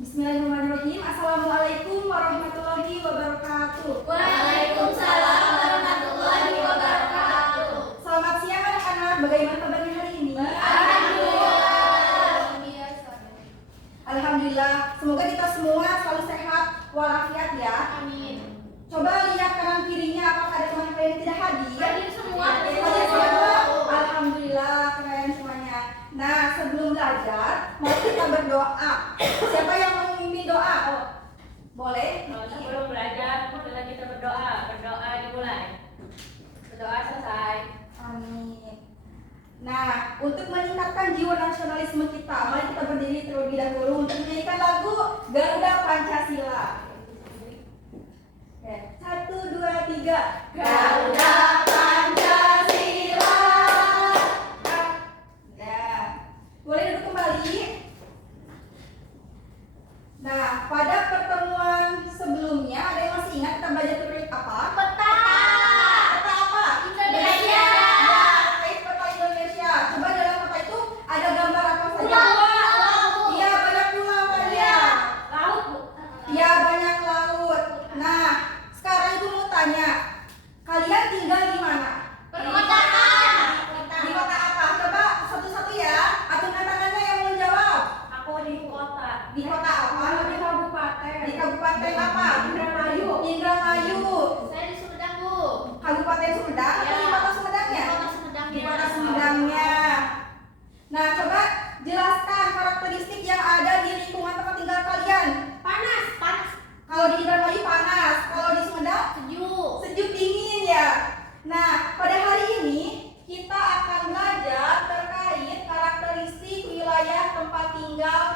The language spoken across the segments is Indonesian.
Bismillahirrahmanirrahim. Assalamualaikum warahmatullahi wabarakatuh. Waalaikumsalam warahmatullahi wabarakatuh. Selamat siang anak-anak. Bagaimana kabarnya hari ini? Alhamdulillah. Alhamdulillah. Semoga kita semua selalu sehat walafiat ya. Amin. Coba lihat kanan kirinya, apakah ada teman kalian yang tidak hadir? Hadir semua. Hadir semua. Alhamdulillah, keren semuanya. Nah, sebelum belajar, mari kita berdoa. Siapa yang mau memimpin doa? Oh, boleh? Sebelum belajar, setelah kita berdoa dimulai. Berdoa selesai. Amin. Nah, untuk meningkatkan jiwa nasionalisme kita, mari kita berdiri terlebih dahulu untuk menyanyikan lagu Garuda Pancasila. Oke, 1, 2, 3. Garuda Pancasila. Nah, boleh duduk kembali. Nah, pada pertemuan sebelumnya ada yang masih ingat kita belajar tentang apa? Peta. Peta apa? Indonesia. Ya, peta Indonesia. Coba dalam peta itu ada gambar apa saja? Pulau. Iya, banyak pulau kan ya. Laut, Bu. Iya, banyak laut. Nah, sekarang itu mau tanya, kalian tinggal di mana? Perkotaan. Di kota apa? Coba satu-satu ya. Acungkan tangannya yang mau jawab. Aku di kota. Di kota apa? Di kabupaten. Di kabupaten apa? Indramayu. Indramayu. Saya di Sumedang, Bu. Kabupaten Sumedang atau di kota Sumedangnya? Di kota Sumedang. Di kota Sumedangnya. Nah, coba jelaskan karakteristik yang ada di lingkungan tempat tinggal kalian. Panas. Kalau di Indramayu panas, kalau di Sumedang Sejuk. sejuk dingin ya. Nah, pada hari ini kita akan belajar terkait karakteristik wilayah tempat tinggal.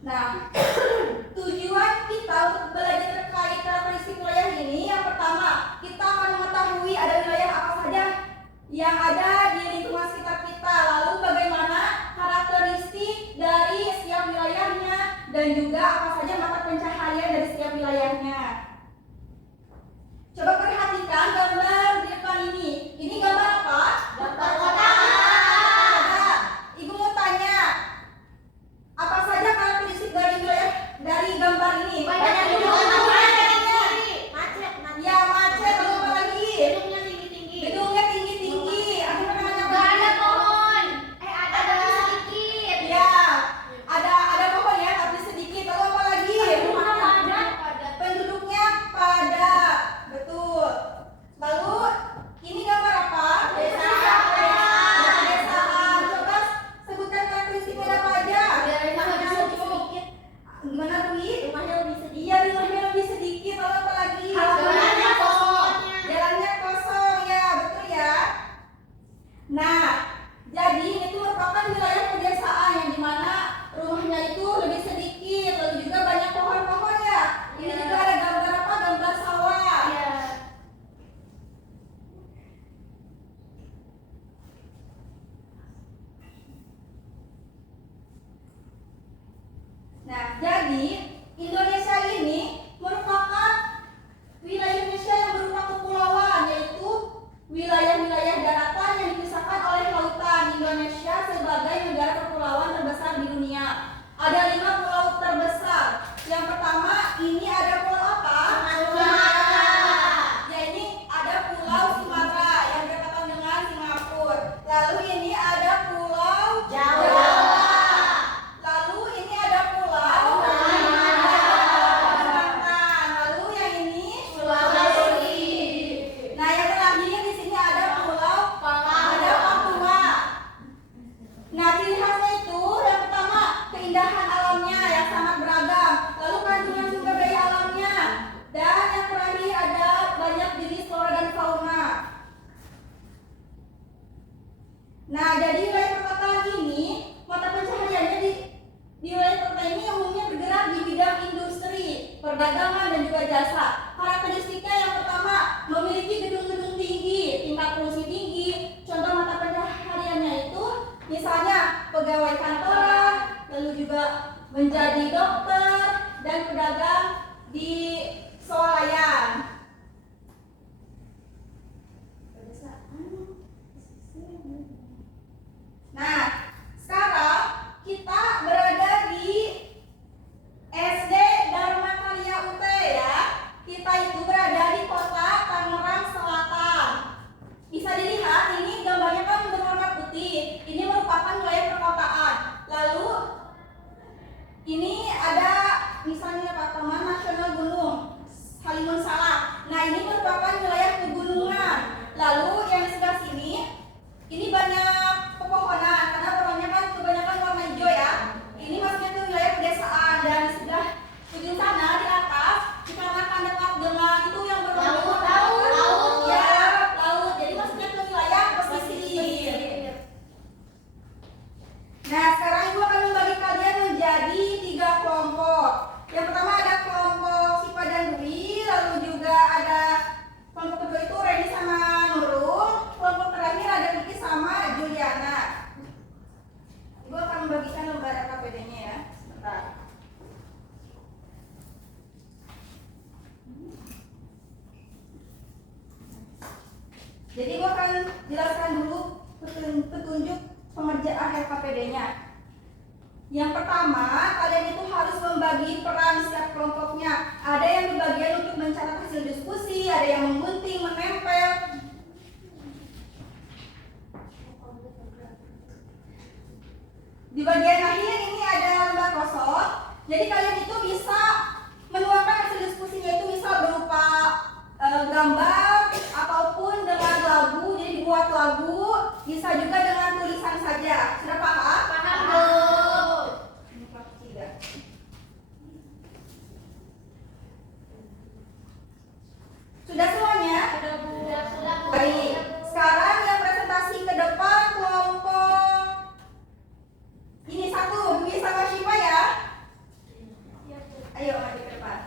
Nah, tujuan kita untuk belajar terkait karakteristik wilayah ini, yang pertama, kita akan mengetahui ada wilayah apa saja yang ada di lingkungan sekitar kita, lalu bagaimana karakteristik dari setiap wilayahnya, dan juga apa saja mata pencaharian dari setiap wilayahnya. Coba perhatikan gambar di depan ini. Ini gambar apa? Gambar kota. Nah, Ibu mau tanya, apa saja karakteristik dari wilayah dari gambar ini? Banyak gedung. gedung. Macet. Macet. Ya, macet. Lalu apa lagi? Gedungnya tinggi-tinggi. Gedungnya tinggi-tinggi. Aku pernah nanya Gak ada pohon. Ada tapi sedikit. Ya, ada pohon ya, tapi sedikit. Lalu apa lagi? Rumah padat. Penduduknya padat. Betul. Lalu ini gambar apa? Desaan. Desaan. Coba sebutkan karakteristiknya ada apa aja? Rumahnya lebih sedikit. Gimana Dwi? Rumahnya lebih sedikit. Iya, rumahnya lebih sedikit. Lalu apa lagi? Jalannya kosong. Jalannya kosong ya, betul ya. Nah, jadi itu merupakan wilayah pedesaan yang dimana rumahnya itu lebih sedikit, lalu juga banyak pohon-pohon ya. Ini juga ada gambar apa? Gambar sawah. Iya. Nah, jadi Indonesia ini merupakan wilayah Indonesia yang berupa kepulauan, yaitu wilayah-wilayah daratan yang dipisahkan oleh lautan. Indonesia sebagai negara kepulauan terbesar di dunia. Ada 5 pulau terbesar. Yang pertama, ini ada pulau apa? Sumatera. Ya, ini ada pulau Sumatera yang berdekatan dengan Singapura. Lalu ini ada pulau Jawa. Lalu ini ada pulau Kalimantan. Lalu yang ini Sulawesi. Nah, yang terakhir di sini ada pulau ada Papua. Nah, ciri khasnya itu yang pertama keindahan alamnya yang sangat beragam. Lalu kandungan sumber daya alamnya. Dan yang terakhir ada banyak jenis flora dan fauna. Nah, jadi wilayah perkotaan ini mata pencahariannya di wilayah perkotaan ini umumnya bergerak di bidang industri, perdagangan dan juga jasa. Karakteristiknya yang pertama memiliki gedung-gedung tinggi, tingkat polusi tinggi. Contoh mata pencahariannya itu misalnya pegawai kantoran, lalu juga menjadi dokter dan pedagang di swalayan. Nah, sekarang kita berada di Jadi gua akan jelaskan dulu petunjuk pengerjaan LKPD-nya. Yang pertama, kalian itu harus membagi peran setiap kelompoknya. Ada yang berbagian untuk mencatat hasil diskusi, ada yang menggunting, menempel. Di bagian akhir ini ada lembar kosong. Jadi kalian itu bisa menuangkan hasil diskusinya itu misal berupa gambar ataupun dengan lagu. Jadi buat lagu, bisa juga dengan tulisan saja. Sudah paham? Paham, Bu. Sudah semuanya? Sudah, Bu. Sudah, Bu. Baik. Sekarang yang presentasi ke depan kelompok ini satu, Dwi sama Syifa ya. Ayo maju ke depan.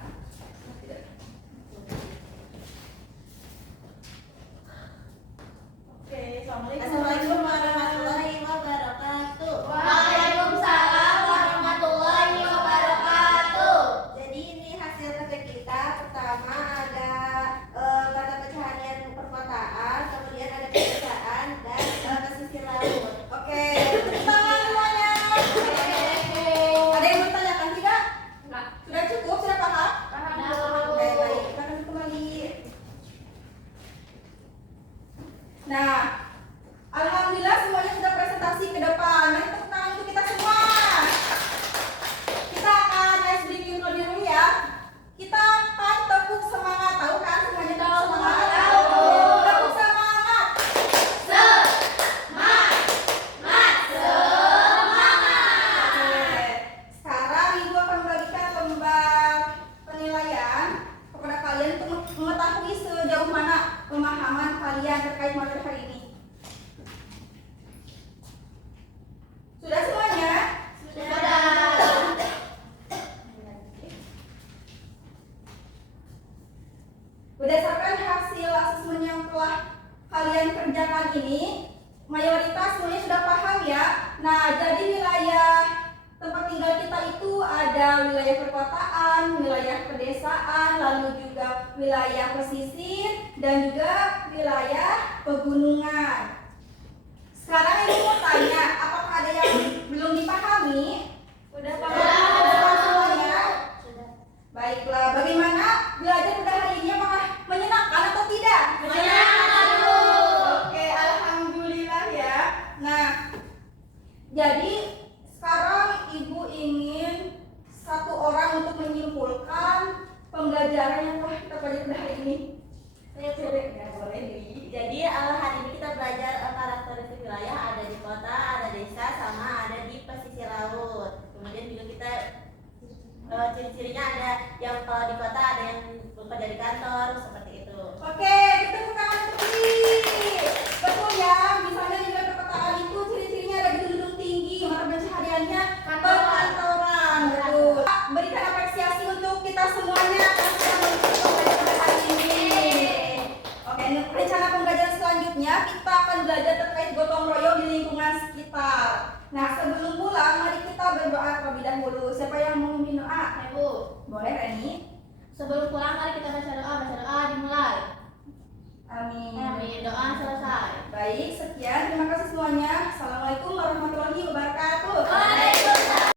Oke, Assalamualaikum warahmatullahi wabarakatuh. Waalaikumsalam warahmatullahi wabarakatuh. Jadi ini hasil kerja kita. Pertama ada kata pecahan perkotaan, kemudian ada pedesaan dan pesisir laut. Oke, tepuk tangan semuanya. Ada yang bertanyakan tidak? Enggak. Sudah cukup? Sudah paham? Paham, Nah, Bu. Oke, baik. Kita akan kembali. Nah, alhamdulillah semuanya sudah presentasi ke depan. Mari tepuk tangan untuk kita semua. Kita akan ice breaking terlebih dahulu ya. Kita akan tepuk semangat. Tahu kan semuanya tepuk semangat? Tahu. Tepuk semangat. Oke. Sekarang Ibu akan membagikan lembar penilaian kepada kalian untuk mengetahui sejauh mana pemahaman kalian terkait materi hari ini. Sudah semuanya? Berdasarkan hasil asesmen yang telah kalian kerjakan ini, mayoritas semuanya sudah paham ya. Nah, jadi wilayah tempat tinggal kita itu ada wilayah perkotaan, wilayah pedesaan, lalu juga wilayah pesisir, dan juga wilayah pegunungan. Sekarang ini mau tanya, apakah ada yang belum dipahami? Sudah, Sudah paham. paham semuanya? Sudah. Baiklah, bagaimana belajar pada hari ini? Apakah menyenangkan atau tidak? Menyenangkan, Bu. Oke, alhamdulillah ya. Nah, jadi sekarang Ibu ingin satu orang untuk menyimpulkan pembelajaran yang telah kita pelajari pada hari ini. Saya Boleh, Dwi. Jadi hari ini kita belajar karakteristik wilayah, ada di kota, ada desa, sama ada di pesisir laut. Kemudian juga kita ciri-cirinya ada yang kalau di kota ada yang bekerja di kantor seperti itu. Oke, kita buka untuk Dwi. Betul ya, misalnya di wilayah perkotaan itu ciri-cirinya ada gedung tinggi, mata pencahariannya perkantoran. Betul. Berikan apresiasi untuk kita semuanya atas yang mengikuti pembelajaran hari ini. Oke, rencana pembelajaran selanjutnya kita akan belajar terkait gotong royong di lingkungan sekitar. Nah, sebelum pulang, mari kita berdoa